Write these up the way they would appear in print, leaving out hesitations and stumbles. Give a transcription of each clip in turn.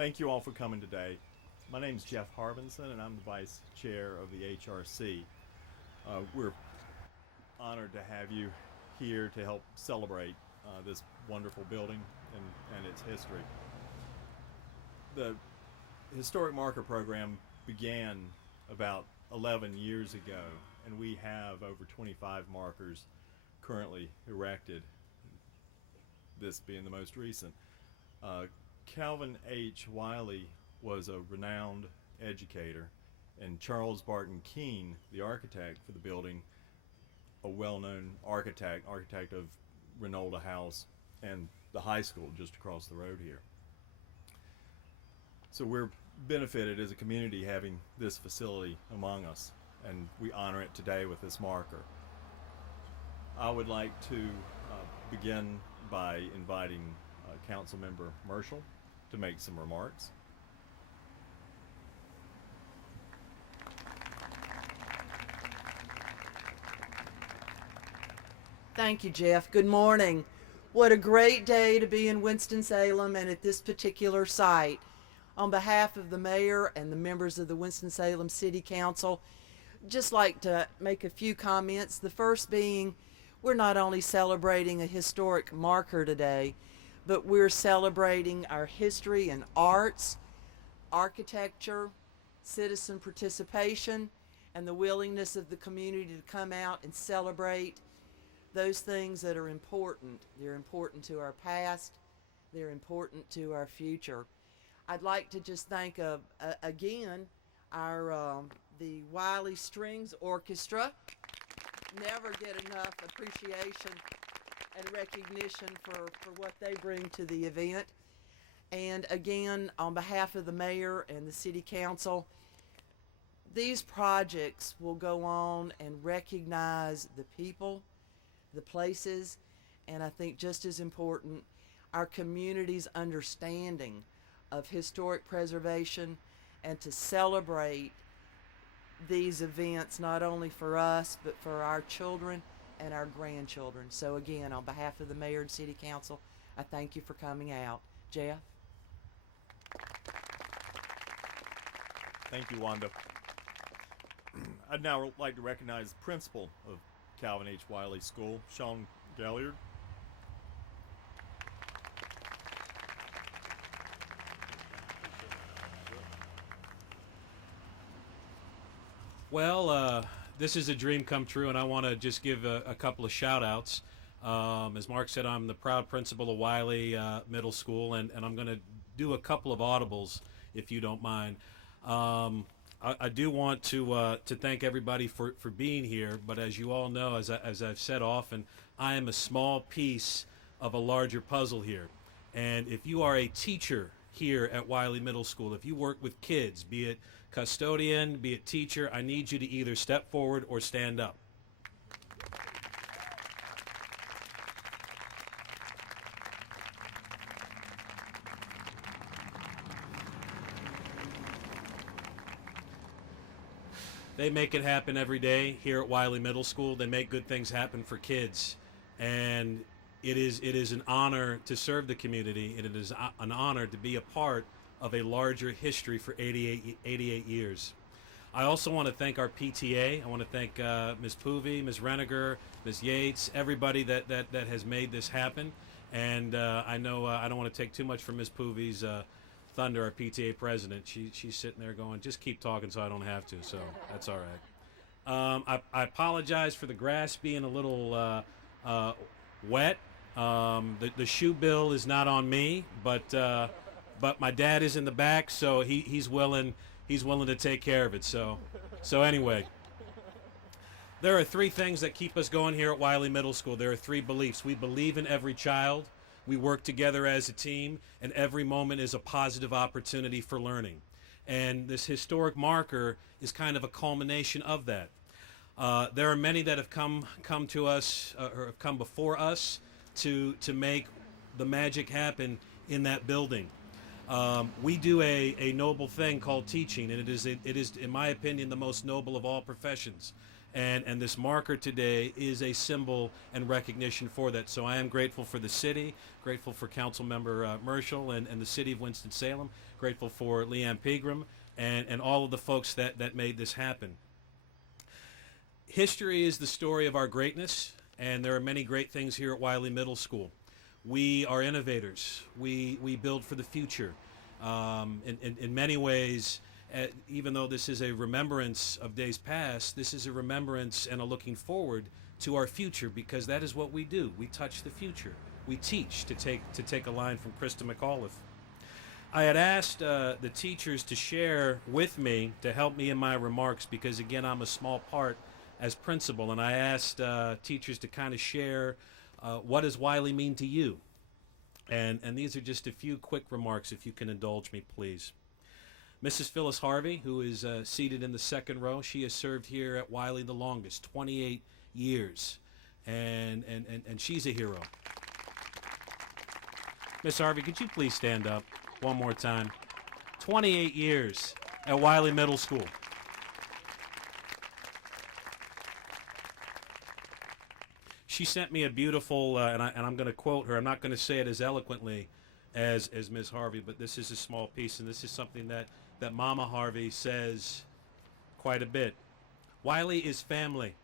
Thank you all for coming today. My name is Jeff Harbinson, and I'm the Vice Chair of the HRC. We're honored to have you here to help celebrate this wonderful building and its history. The Historic Marker Program began about 11 years ago, and we have over 25 markers currently erected, this being the most recent. Calvin H. Wiley was a renowned educator, and Charles Barton Keene, the architect for the building, a well-known architect of Renolda House and the high school just across the road here. So we're benefited as a community having this facility among us, and we honor it today with this marker. I would like to begin by inviting Councilmember Marshall to make some remarks. Thank you, Jeff. Good morning. What a great day to be in Winston-Salem and at this particular site. On behalf of the mayor and the members of the Winston-Salem City Council, just like to make a few comments. The first being, we're not only celebrating a historic marker today, but we're celebrating our history and arts, architecture, citizen participation, and the willingness of the community to come out and celebrate those things that are important. They're important to our past. They're important to our future. I'd like to just thank again our the Wiley Strings Orchestra. Never get enough appreciation and recognition for what they bring to the event. And again, on behalf of the mayor and the city council, these projects will go on and recognize the people, the places, and I think just as important, our community's understanding of historic preservation, and to celebrate these events not only for us but for our children and our grandchildren. So again, on behalf of the mayor and city council, I thank you for coming out. Jeff? Thank you, Wanda. I'd now like to recognize the principal of Calvin H. Wiley School, Sean Galliard. Well, this is a dream come true, and I want to just give a couple of shout-outs. As Mark said, I'm the proud principal of Wiley Middle School, and I'm going to do a couple of audibles, if you don't mind. I do want to thank everybody for being here, but as you all know, as I've said often, I am a small piece of a larger puzzle here. And if you are a teacher here at Wiley Middle School, if you work with kids, be it custodian, be it teacher, I need you to either step forward or stand up. They make it happen every day here at Wiley Middle School. They make good things happen for kids. And it is an honor to serve the community, and it is an honor to be a part of a larger history for 88 years. I also want to thank our PTA. I want to thank Ms. Poovey, Ms. Reniger, Ms. Yates, everybody that has made this happen. And I know I don't want to take too much from Ms. Poovey's thunder, our PTA president. She's sitting there going, just keep talking so I don't have to, so that's all right. I apologize for the grass being a little wet. The shoe bill is not on me, but my dad is in the back, so he's willing to take care of it. So anyway, there are three things that keep us going here at Wiley Middle School. There are three beliefs. We believe in every child. We work together as a team, and every moment is a positive opportunity for learning. And this historic marker is kind of a culmination of that. There are many that have come to us or have come before us to make the magic happen in that building. We do a noble thing called teaching, and it is, in my opinion, the most noble of all professions. And this marker today is a symbol and recognition for that. So I am grateful for the city, grateful for Council Member Merschel and the city of Winston-Salem, grateful for Leanne Pegram and all of the folks that made this happen. History is the story of our greatness, and there are many great things here at Wiley Middle School. We are innovators. We build for the future. In many ways, even though this is a remembrance of days past, this is a remembrance and a looking forward to our future, because that is what we do. We touch the future. We teach, to take a line from Krista McAuliffe. I had asked the teachers to share with me, to help me in my remarks, because again, I'm a small part as principal, and I asked teachers to kind of share what does Wiley mean to you? And these are just a few quick remarks, if you can indulge me, please. Mrs. Phyllis Harvey, who is seated in the second row, she has served here at Wiley the longest, 28 years, and she's a hero. Miss Harvey, could you please stand up one more time? 28 years at Wiley Middle School. She sent me a beautiful, and I'm going to quote her. I'm not going to say it as eloquently as Ms. Harvey, but this is a small piece, and this is something that Mama Harvey says quite a bit. Wiley is family,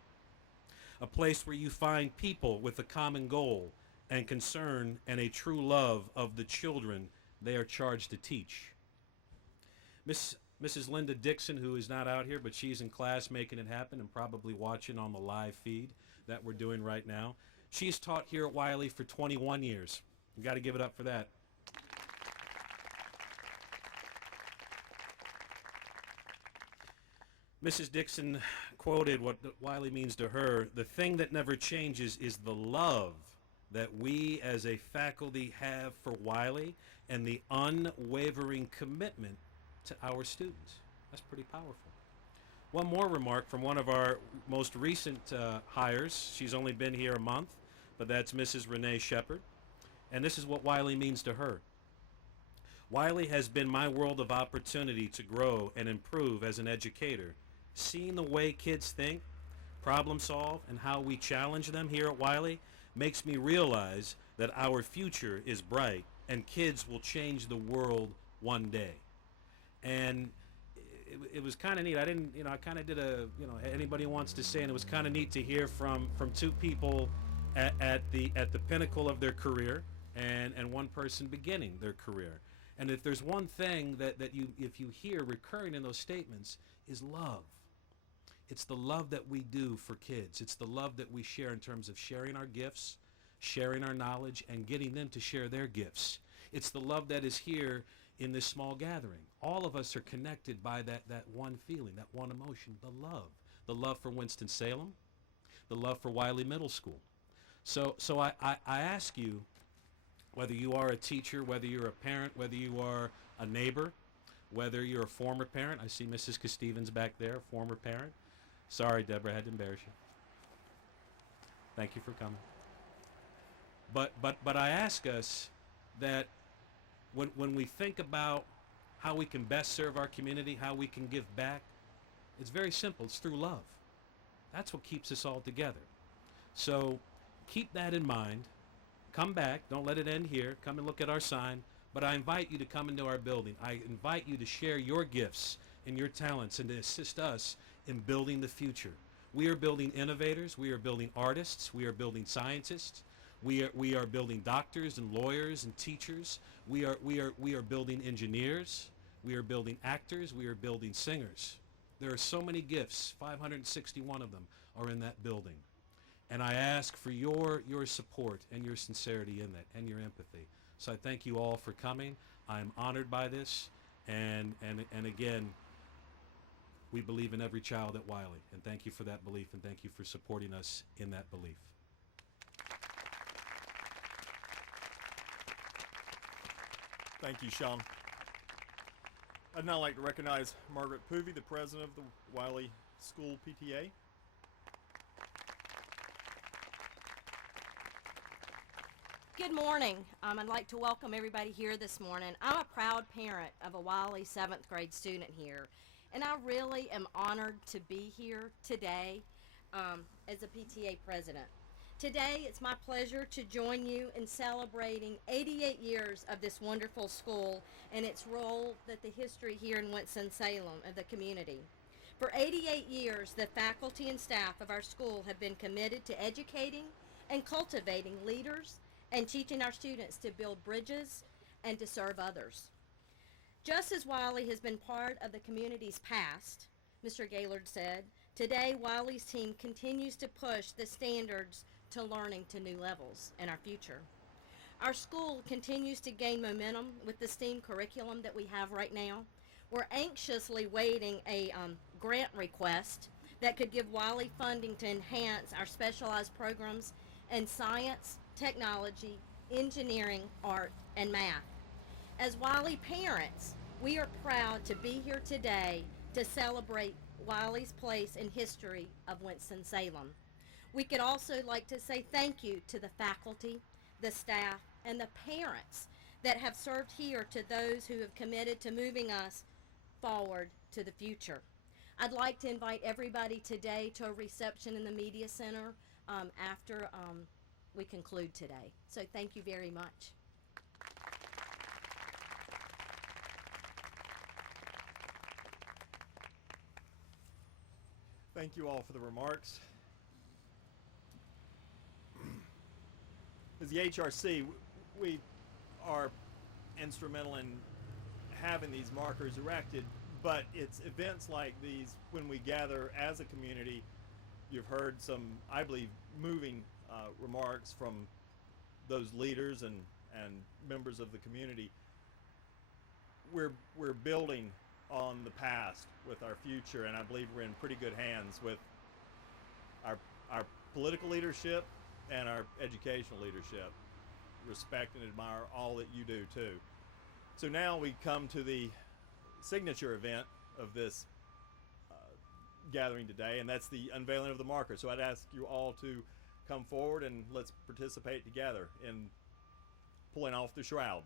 a place where you find people with a common goal and concern and a true love of the children they are charged to teach. Mrs. Linda Dixon, who is not out here, but she's in class making it happen and probably watching on the live feed that we're doing right now. She's taught here at Wiley for 21 years. You got to give it up for that. Mrs. Dixon quoted what Wiley means to her: the thing that never changes is the love that we as a faculty have for Wiley and the unwavering commitment to our students. That's pretty powerful. One more remark from one of our most recent hires. She's only been here a month, but that's Mrs. Renee Shepard. And this is what Wiley means to her. Wiley has been my world of opportunity to grow and improve as an educator. Seeing the way kids think, problem solve, and how we challenge them here at Wiley makes me realize that our future is bright and kids will change the world one day. And it was kind of neat. I didn't, I kind of did anybody wants to say, and it was kind of neat to hear from two people at the pinnacle of their career and one person beginning their career. And if there's one thing that if you hear recurring in those statements, is love. It's the love that we do for kids. It's the love that we share in terms of sharing our gifts, sharing our knowledge, and getting them to share their gifts. It's the love that is here in this small gathering. All of us are connected by that one feeling, that one emotion, the love. The love for Winston-Salem, the love for Wiley Middle School. So I ask you, whether you are a teacher, whether you're a parent, whether you are a neighbor, whether you're a former parent. I see Mrs. Stevens back there, former parent. Sorry, Deborah, I had to embarrass you. Thank you for coming. But I ask us that when we think about how we can best serve our community, how we can give back, it's very simple. It's through love. That's what keeps us all together. So keep that in mind. Come back. Don't let it end here. Come and look at our sign. But I invite you to come into our building. I invite you to share your gifts and your talents and to assist us in building the future. We are building innovators. We are building artists. We are building scientists. We are building doctors and lawyers and teachers. We are building engineers. We are building actors. We are building singers. There are so many gifts. 561 of them are in that building. And I ask for your support and your sincerity in that and your empathy. So I thank you all for coming. I am honored by this. And again, we believe in every child at Wiley. And thank you for that belief, and thank you for supporting us in that belief. Thank you, Sean. I'd now like to recognize Margaret Poovey, the president of the Wiley School PTA. Good morning. I'd like to welcome everybody here this morning. I'm a proud parent of a Wiley 7th grade student here, and I really am honored to be here today. as a PTA President. Today, it's my pleasure to join you in celebrating 88 years of this wonderful school and its role that the history here in Winston-Salem of the community. For 88 years, the faculty and staff of our school have been committed to educating and cultivating leaders and teaching our students to build bridges and to serve others. Just as Wiley has been part of the community's past, Mr. Gaylord said, today Wiley's team continues to push the standards to learning to new levels in our future. Our school continues to gain momentum with the STEAM curriculum that we have right now. We're anxiously waiting a grant request that could give Wiley funding to enhance our specialized programs in science, technology, engineering, art, and math. As Wiley parents, we are proud to be here today to celebrate Wiley's place in history of Winston-Salem. We could also like to say thank you to the faculty, the staff, and the parents that have served here, to those who have committed to moving us forward to the future. I'd like to invite everybody today to a reception in the Media Center after we conclude today. So thank you very much. Thank you all for the remarks. As the HRC, we are instrumental in having these markers erected, but it's events like these when we gather as a community. You've heard some, I believe, moving remarks from those leaders and members of the community. We're building on the past with our future, and I believe we're in pretty good hands with our political leadership and our educational leadership. Respect and admire all that you do too. So now we come to the signature event of this gathering today, and that's the unveiling of the marker. So I'd ask you all to come forward and let's participate together in pulling off the shroud.